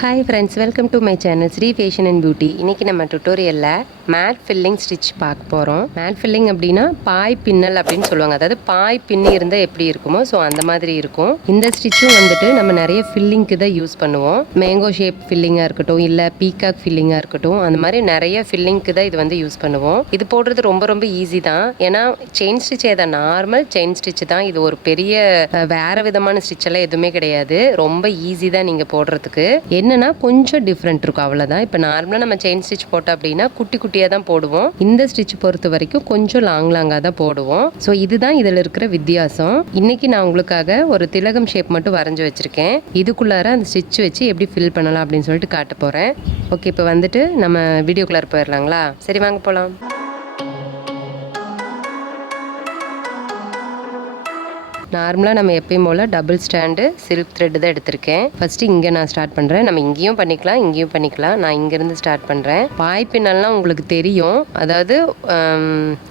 Hi friends, welcome to my channel Sri Fashion and Beauty. இன்னைக்கு நம்ம டுட்டோரியல்ல mat filling stitch பார்க்க போகிறோம். Mat filling அப்படின்னா பாய் பின்னல் அப்படின்னு சொல்லுவாங்க. அதாவது பாய் பின்னி இருந்தால் எப்படி இருக்குமோ ஸோ அந்த மாதிரி இருக்கும். இந்த ஸ்டிச்சும் வந்துட்டு நம்ம நிறைய ஃபில்லிங்க்கு தான் யூஸ் பண்ணுவோம். மேங்கோ ஷேப் ஃபில்லிங்காக இருக்கட்டும், இல்லை பீகாக் ஃபில்லிங்காக இருக்கட்டும், அந்த மாதிரி நிறைய ஃபில்லிங்க்கு தான் இது வந்து யூஸ் பண்ணுவோம். இது போடுறது ரொம்ப ரொம்ப ஈஸி தான். ஏன்னா செயின் ஸ்டிச் ஏதா நார்மல் செயின் ஸ்டிச் தான். இது ஒரு பெரிய வேற விதமான ஸ்டிச் எல்லாம் எதுவுமே கிடையாது. ரொம்ப ஈஸி தான் நீங்கள் போடுறதுக்கு. என்னன்னா கொஞ்சம் டிஃப்ரெண்ட் இருக்கும், அவ்வளோதான். இப்போ நார்மலாக நம்ம செயின் ஸ்டிச் போட்டோம் அப்படின்னா குட்டி குட்டியாக தான் போடுவோம். இந்த ஸ்டிச் பொறுத்த வரைக்கும் கொஞ்சம் லாங்காக தான் போடுவோம். ஸோ இதுதான் இதில் இருக்கிற வித்தியாசம். இன்னைக்கு நான் உங்களுக்காக ஒரு திலகம் ஷேப் மட்டும் வரைஞ்சி வச்சிருக்கேன். இதுக்குள்ளார அந்த ஸ்டிச் வச்சு எப்படி ஃபில் பண்ணலாம் அப்படின்னு சொல்லிட்டு காட்ட போகிறேன். ஓகே, இப்போ வந்துட்டு நம்ம வீடியோக்குள்ளார போயிடலாங்களா? சரி, வாங்க போகலாம். நார்மலாக நம்ம எப்பயும் போல் டபுள் ஸ்டாண்டு சில்க் த்ரெட்டு தான் எடுத்திருக்கேன். ஃபஸ்ட்டு இங்கே நான் ஸ்டார்ட் பண்ணுறேன். நம்ம இங்கேயும் பண்ணிக்கலாம், இங்கேயும் பண்ணிக்கலாம். நான் இங்கேருந்து ஸ்டார்ட் பண்ணுறேன். பாய் பின்னல்லாம் உங்களுக்கு தெரியும். அதாவது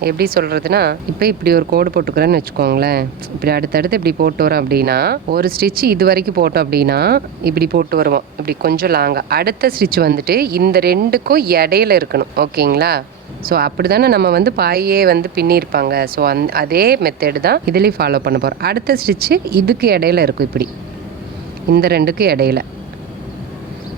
எப்படி சொல்கிறதுனா, இப்போ இப்படி ஒரு கோடு போட்டுக்கிறேன்னு வச்சுக்கோங்களேன். இப்படி அடுத்தடுத்து இப்படி போட்டு வரோம் அப்படின்னா, ஒரு ஸ்டிச் இது வரைக்கும் போட்டோம் அப்படின்னா இப்படி போட்டு வருவோம். இப்படி கொஞ்சம் லாங்காக. அடுத்த ஸ்டிச் வந்துட்டு இந்த ரெண்டுக்கும் இடையில இருக்கணும். ஓகேங்களா? ஸோ அப்படி தானே நம்ம வந்து பாயே வந்து பின்னியிருப்பாங்க. ஸோ அதே மெத்தேடு தான் இதுலேயும் ஃபாலோ பண்ண போகிறோம். அடுத்த ஸ்டிச்சு இதுக்கு இடையில இருக்கும், இப்படி இந்த ரெண்டுக்கு இடையில.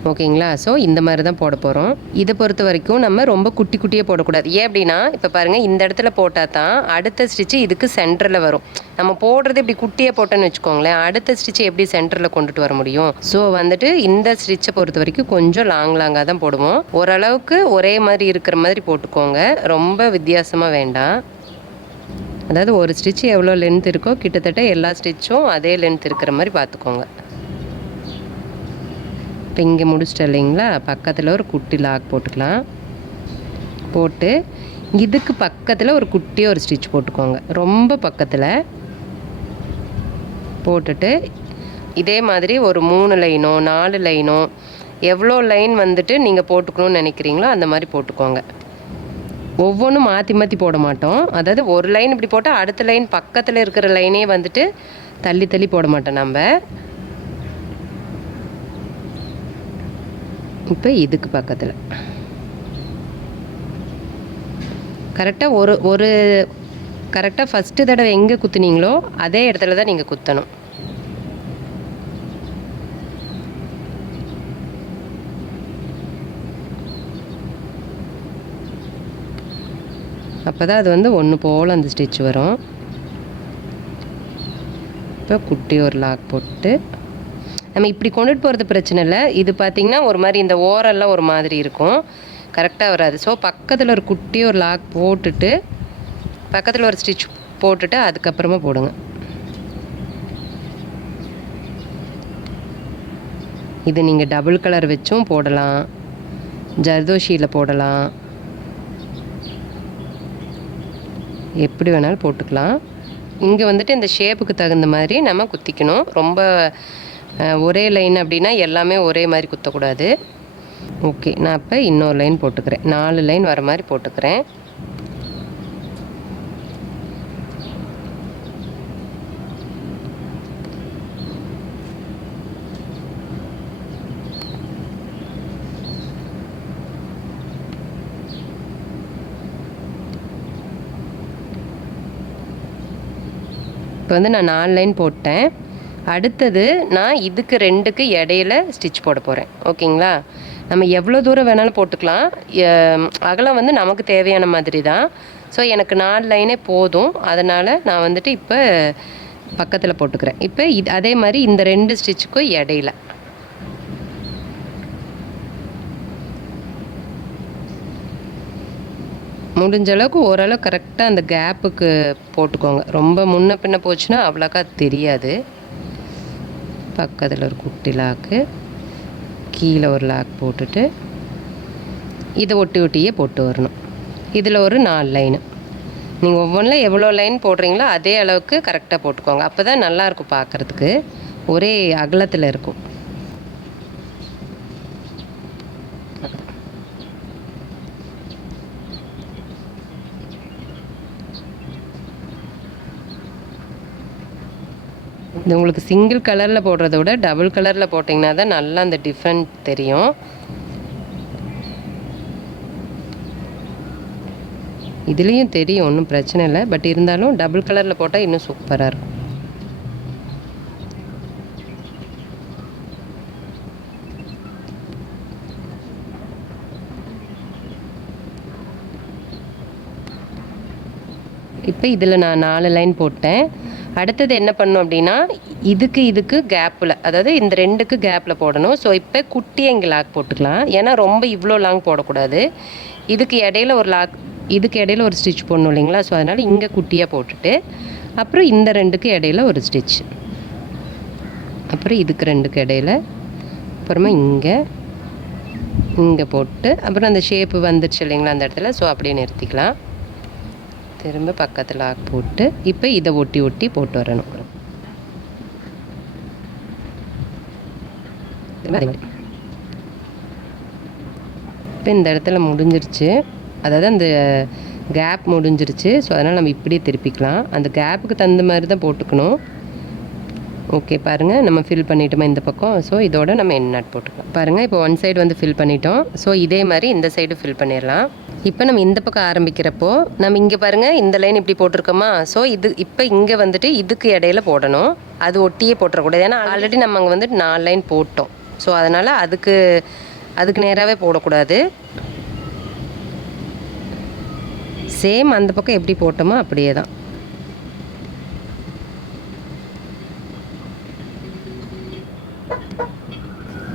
ஓகேங்களா? ஸோ இந்த மாதிரி தான் போட போகிறோம். இதை பொறுத்த வரைக்கும் நம்ம ரொம்ப குட்டி குட்டியே போடக்கூடாது. ஏன் அப்படின்னா, இப்போ பாருங்கள், இந்த இடத்துல போட்டால் தான் அடுத்த ஸ்டிச்சு இதுக்கு சென்டரில் வரும். நம்ம போடுறது இப்படி குட்டியாக போட்டோன்னு வச்சுக்கோங்களேன், அடுத்த ஸ்டிச்சு எப்படி சென்டரில் கொண்டுட்டு வர முடியும்? ஸோ வந்துட்டு இந்த ஸ்டிச்சை பொறுத்த வரைக்கும் கொஞ்சம் லாங்காக தான் போடுவோம். ஓரளவுக்கு ஒரே மாதிரி இருக்கிற மாதிரி போட்டுக்கோங்க, ரொம்ப வித்தியாசமாக வேண்டாம். அதாவது ஒரு ஸ்டிச்சு எவ்வளோ லென்த் இருக்கோ கிட்டத்தட்ட எல்லா ஸ்டிச்சும் அதே லென்த் இருக்கிற மாதிரி பார்த்துக்கோங்க. இப்போ இங்கே முடிச்சிட்டேன் இல்லைங்களா? பக்கத்தில் ஒரு குட்டி லாக் போட்டுக்கலாம். போட்டு இதுக்கு பக்கத்தில் ஒரு குட்டியாக ஒரு ஸ்டிச் போட்டுக்கோங்க, ரொம்ப பக்கத்தில் போட்டுட்டு இதே மாதிரி ஒரு 3 லைனோ 4 லைனோ எவ்வளோ லைன் வந்துட்டு நீங்கள் போட்டுக்கணும்னு நினைக்கிறீங்களோ அந்த மாதிரி போட்டுக்கோங்க. ஒவ்வொன்றும் மாற்றி மாற்றி போட மாட்டோம். அதாவது ஒரு லைன் இப்படி போட்டால் அடுத்த லைன் பக்கத்தில் இருக்கிற லைனே வந்துட்டு தள்ளி தள்ளி போட மாட்டோம் நம்ம. இப்போ இதுக்கு பக்கத்தில் கரெக்டாக ஒரு கரெக்டாக ஃபஸ்ட்டு தடவை எங்கே குத்துனீங்களோ அதே இடத்துல தான் நீங்கள் குத்தணும். அப்போ தான் அது வந்து ஒன்று போல் அந்த ஸ்டிச் வரும். இப்போ குட்டி ஒரு லாக் போட்டு நம்ம இப்படி கொண்டுட்டு போகிறது பிரச்சனை இல்லை. இது பார்த்திங்கன்னா ஒரு மாதிரி இந்த ஓரெல்லாம் ஒரு மாதிரி இருக்கும், கரெக்டாக வராது. ஸோ பக்கத்தில் ஒரு குட்டி ஒரு லாக் போட்டுட்டு பக்கத்தில் ஒரு ஸ்டிச் போட்டுட்டு அதுக்கப்புறமா போடுங்க. இது நீங்கள் டபுள் கலர் வச்சும் போடலாம், ஜர்தோஷியில் போடலாம், எப்படி வேணாலும் போட்டுக்கலாம். இங்கே வந்துட்டு இந்த ஷேப்புக்கு தகுந்த மாதிரி நம்ம குத்திக்கணும். ரொம்ப ஒரே லைன் அப்படின்னா எல்லாமே ஒரே மாதிரி குத்தக்கூடாது. ஓகே, நான் இப்போ இன்னொரு லைன் போட்டுக்கிறேன். 4 லைன் வர மாதிரி போட்டுக்கிறேன். இப்போ வந்து நான் 4 லைன் போட்டேன். அடுத்தது நான் இதுக்கு 2க்கு இடையில ஸ்டிச் போட போகிறேன். ஓகேங்களா? நம்ம எவ்வளோ தூரம் வேணாலும் போட்டுக்கலாம். அகலம் வந்து நமக்கு தேவையான மாதிரி தான். ஸோ எனக்கு 4 லைனே போதும். அதனால் நான் வந்துட்டு இப்போ பக்கத்தில் போட்டுக்கிறேன். இப்போ அதே மாதிரி இந்த 2 ஸ்டிச்சுக்கும் இடையில முடிஞ்ச அளவுக்கு ஓரளவு கரெக்டாக அந்த கேப்புக்கு போட்டுக்கோங்க. ரொம்ப முன்ன பின்ன போச்சுன்னா அவ்வளோக்கா தெரியாது. பக்கத்தில் ஒரு குட்டி லாக்கு, கீழே ஒரு லாக் போட்டுட்டு இதை ஒட்டி ஒட்டியே போட்டு வரணும். இதில் ஒரு 4 லைனு. நீங்கள் ஒவ்வொன்றில் எவ்வளோ லைன் போடுறீங்களோ அதே அளவுக்கு கரெக்டாக போட்டுக்கோங்க. அப்போ தான் நல்லாயிருக்கும் பார்க்குறதுக்கு, ஒரே அகலத்தில் இருக்கும். இது உங்களுக்கு சிங்கிள் கலரில் போடுறத விட டபுள் கலரில் போட்டிங்கன்னா தான் நல்லா அந்த டிஃப்ரெண்ட் தெரியும். இதுலேயும் தெரியும், ஒன்றும் பிரச்சனை இல்லை. பட் இருந்தாலும் டபுள் கலரில் போட்டால் இன்னும் சூப்பராக இருக்கும். இப்போ இதில் நான் 4 லைன் போட்டேன். அடுத்தது என்ன பண்ணணும் அப்படின்னா, இதுக்கு கேப்பில், அதாவது இந்த 2க்கு கேப்பில் போடணும். ஸோ இப்போ குட்டியாக இங்கே லாக் போட்டுக்கலாம். ஏன்னா ரொம்ப இவ்வளோ லாங் போடக்கூடாது. இதுக்கு இடையில ஒரு லாக், இதுக்கு இடையில ஒரு ஸ்டிச் போடணும் இல்லைங்களா? ஸோ அதனால் இங்கே குட்டியாக போட்டுட்டு அப்புறம் இந்த 2க்கு இடையில ஒரு ஸ்டிச், அப்புறம் இதுக்கு 2க்கு இடையில, அப்புறமா இங்கே போட்டு அப்புறம் அந்த ஷேப்பு வந்துடுச்சு இல்லைங்களா அந்த இடத்துல. ஸோ அப்படியே நிறுத்திக்கலாம். திரும்ப பக்கத்தில் லாக் போட்டு இப்போ இதை ஒட்டி போட்டு வரணும். இப்போ இந்த இடத்துல முடிஞ்சிருச்சு, அதாவது அந்த கேப் முடிஞ்சிருச்சு. ஸோ அதனால் நம்ம இப்படியே திருப்பிக்கலாம். அந்த கேப்புக்கு தகுந்த மாதிரி தான் போட்டுக்கணும். ஓகே, பாருங்கள் நம்ம ஃபில் பண்ணிட்டோமா இந்த பக்கம். ஸோ இதோட நம்ம எண்ட் நாட் போட்டுக்கலாம். பாருங்கள் இப்போ ஒன் சைடு வந்து ஃபில் பண்ணிட்டோம். ஸோ இதே மாதிரி இந்த சைடு ஃபில் பண்ணிடலாம். இப்போ நம்ம இந்த பக்கம் ஆரம்பிக்கிறப்போ நம்ம இங்கே பாருங்கள் இந்த லைன் இப்படி போட்டிருக்கோமா. ஸோ இப்போ இங்கே வந்துட்டு இதுக்கு இடையில போடணும். அது ஒட்டியே போட்டுறக்கூடாது. ஏன்னா ஆல்ரெடி நம்ம அங்கே வந்துட்டு 4 லைன் போட்டோம். ஸோ அதனால் அதுக்கு நேராகவே போடக்கூடாது. சேம் அந்த பக்கம் எப்படி போட்டோமோ அப்படியே தான்.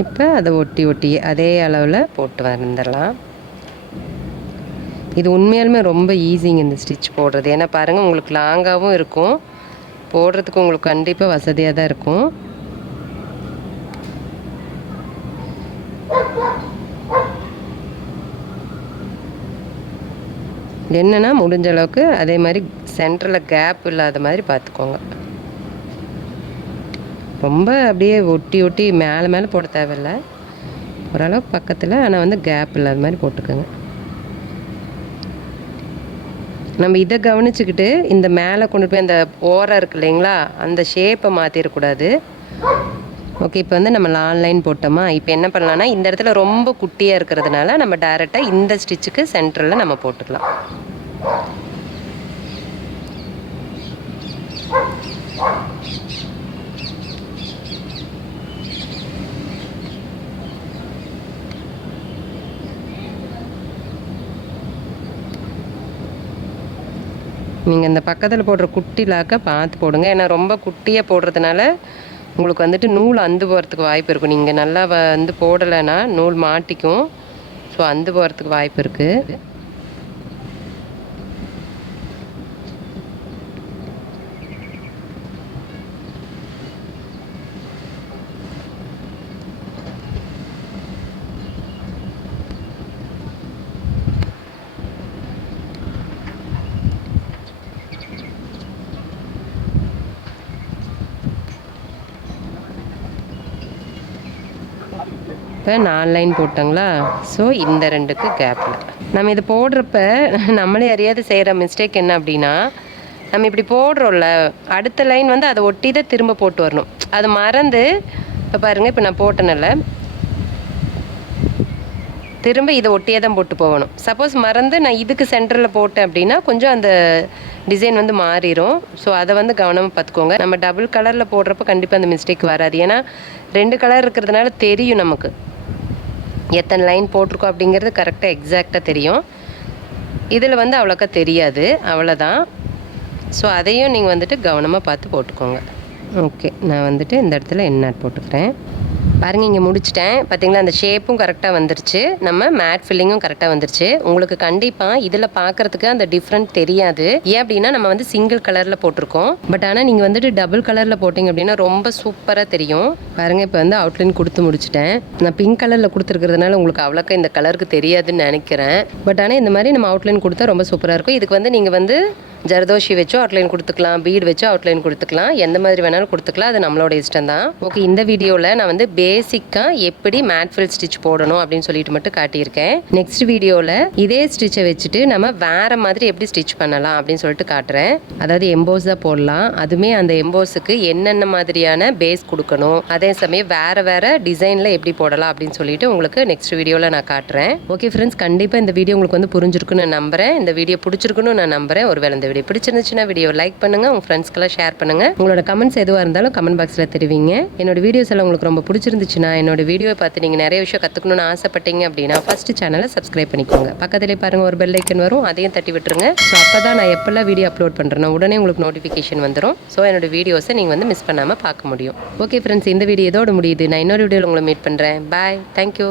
இப்போ அதை ஒட்டி அதே அளவில் போட்டு வந்துடலாம். இது உண்மையாலுமே ரொம்ப ஈஸிங்க இந்த ஸ்டிச் போடுறது. ஏன்னா பாருங்கள் உங்களுக்கு லாங்காகவும் இருக்கும், போடுறதுக்கு உங்களுக்கு கண்டிப்பாக வசதியாக தான் இருக்கும். என்னென்னா முடிஞ்ச அளவுக்கு அதே மாதிரி சென்டரில் கேப் இல்லாத மாதிரி பார்த்துக்கோங்க. ரொம்ப அப்படியே ஒட்டி மேலே போட தேவையில்லை, ஓரளவுக்கு பக்கத்தில், ஆனால் வந்து கேப் இல்லாத மாதிரி போட்டுக்கோங்க. நம்ம இதை கவனிச்சுக்கிட்டு இந்த மேலே கொண்டு போய் அந்த ஓரம் இருக்கு இல்லைங்களா, அந்த ஷேப்பை மாற்றிடக்கூடாது. ஓகே, இப்போ வந்து நம்ம 4 லைன் போட்டோமா. இப்போ என்ன பண்ணலான்னா இந்த இடத்துல ரொம்ப குட்டியாக இருக்கிறதுனால நம்ம டைரெக்டாக இந்த ஸ்டிச்சுக்கு சென்டரில் நம்ம போட்டுக்கலாம். நீங்கள் இந்த பக்கத்தில் போடுற குட்டி லாக்கை பார்த்து போடுங்க. ஏன்னா ரொம்ப குட்டியாக போடுறதுனால உங்களுக்கு வந்துட்டு நூல் அந்து போகிறதுக்கு வாய்ப்பு இருக்கும். நீங்கள் நல்லா வந்து போடலைன்னா நூல் மாட்டிக்கும். ஸோ அந்து போகிறதுக்கு வாய்ப்பு இருக்குது. இப்போ 4 லைன் போட்டோங்களா. ஸோ இந்த 2க்கு கேப்பில் நம்ம இது போடுறப்ப நம்மளே அறியாத செய்கிற மிஸ்டேக் என்ன அப்படின்னா, நம்ம இப்படி போடுறோம்ல, அடுத்த லைன் வந்து அதை ஒட்டி தான் திரும்ப போட்டு வரணும். அது மறந்து இப்போ பாருங்கள், இப்போ நான் போட்டேனில்ல, திரும்ப இதை ஒட்டியே தான் போட்டு போகணும். சப்போஸ் மறந்து நான் இதுக்கு சென்டரில் போட்டேன் அப்படின்னா கொஞ்சம் அந்த டிசைன் வந்து மாறிடும். ஸோ அதை வந்து கவனமாக பார்த்துக்கோங்க. நம்ம டபுள் கலரில் போடுறப்ப கண்டிப்பாக அந்த மிஸ்டேக் வராது. ஏன்னா 2 கலர் இருக்கிறதுனால தெரியும் நமக்கு எத்தனை லைன் போட்டிருக்கோம் அப்படிங்கிறது கரெக்டாக எக்ஸாக்டாக தெரியும். இதில் வந்து அவ்வளோக்கா தெரியாது, அவ்வளோதான். ஸோ அதையும் நீங்கள் வந்துட்டு கவனமாக பார்த்து போட்டுக்கோங்க. ஓகே, நான் வந்துட்டு இந்த இடத்துல எண்ட் நாட் போட்டுக்கிறேன். பாருங்கள், இங்கே முடிச்சிட்டேன். பார்த்தீங்களா, அந்த ஷேப்பும் கரெக்டாக வந்துருச்சு, நம்ம மேட் ஃபில்லிங்கும் கரெக்டாக வந்துருச்சு. உங்களுக்கு கண்டிப்பாக இதில் பார்க்குறதுக்கு அந்த டிஃப்ரெண்ட் தெரியாது. ஏன் அப்படின்னா நம்ம வந்து சிங்கிள் கலரில் போட்டிருக்கோம். பட் ஆனால் நீங்கள் வந்துட்டு டபுள் கலரில் போட்டிங்க அப்படின்னா ரொம்ப சூப்பராக தெரியும். பாருங்கள், இப்போ வந்து அவுட்லைன் கொடுத்து முடிச்சிட்டேன். நான் பிங்க் கலரில் கொடுத்துருக்கிறதுனால உங்களுக்கு அவ்வளோக்கா இந்த கலருக்கு தெரியாதுன்னு நினைக்கிறேன். பட் ஆனால் இந்த மாதிரி நம்ம அவுட்லைன் கொடுத்தா ரொம்ப சூப்பராக இருக்கும். இதுக்கு வந்து நீங்கள் வந்து ஜர்தோஷி வச்சோ அவுட்லைன் கொடுத்துக்கலாம், பீட் வச்சோ அவுட்லைன் கொடுத்துக்கலாம், எந்த மாதிரி வேணாலும் கொடுத்துக்கலாம். அது நம்மளோட இஷ்டம் தான். ஓகே, இந்த வீடியோவில் நான் வந்து பேசிக்காக எப்படி மேட் ஃபில் ஸ்டிச் போடணும் அப்படின்னு சொல்லிட்டு மட்டும் காட்டியிருக்கேன். நெக்ஸ்ட் வீடியோவில் இதே ஸ்டிச்சை வச்சுட்டு நம்ம வேறு மாதிரி எப்படி ஸ்டிச் பண்ணலாம் அப்படின்னு சொல்லிட்டு காட்டுறேன். அதாவது எம்போஸ் தான் போடலாம். அதுவுமே அந்த எம்போஸுக்கு என்னென்ன மாதிரியான பேஸ் கொடுக்கணும், அதே சமயம் வேறு வேறு டிசைனில் எப்படி போடலாம் அப்படின்னு சொல்லிட்டு உங்களுக்கு நெக்ஸ்ட் வீடியோவில் நான் காட்டுறேன். ஓகே ஃப்ரெண்ட்ஸ், கண்டிப்பாக இந்த வீடியோ உங்களுக்கு வந்து புரிஞ்சிருக்குன்னு நான் நம்புறேன். இந்த வீடியோ பிடிச்சிருக்குன்னு நான் நம்புறேன். ஒருவேளை இந்த வீடியோ பிடிச்சிருந்துச்சுன்னா வீடியோ லைக் பண்ணுங்கள், உங்கள் ஃப்ரெண்ட்ஸ்க்கெல்லாம் ஷேர் பண்ணுங்கள். உங்களோட கமெண்ட்ஸ் எதுவாக இருந்தாலும் கமெண்ட் பாக்ஸில் தெரிவிங்க. என்னோட வீடியோஸ் எல்லாம் உங்களுக்கு ரொம்ப பிடிச்சிருந்துச்சுன்னா, என்னோட வீடியோ பார்த்து நீங்கள் நிறைய விஷயம் கற்றுக்கணும்னு ஆசைப்பட்டீங்க அப்படின்னா ஃபஸ்ட்டு சேனலை சப்ஸ்கிரைப் பண்ணிக்கோங்க. பக்கத்துலேயே பாருங்கள் ஒரு பெல் ஐக்கன் வரும், அதையும் தட்டி விட்டுருங்க. ஸோ அப்போ தான் நான் எப்போல்லாம் வீடியோ அப்லோட் பண்ணுறேன் உடனே உங்களுக்கு நோட்டிஃபிகேஷன் வந்துடும். ஸோ என்னோட வீடியோஸை நீங்கள் வந்து மிஸ் பண்ணாமல் பார்க்க முடியும். ஓகே ஃப்ரெண்ட்ஸ், இந்த வீடியோ இதோட முடியுது. நான் இன்னொரு வீடியோவில் உங்களை மீட் பண்ணுறேன். பாய், தேங்க்யூ.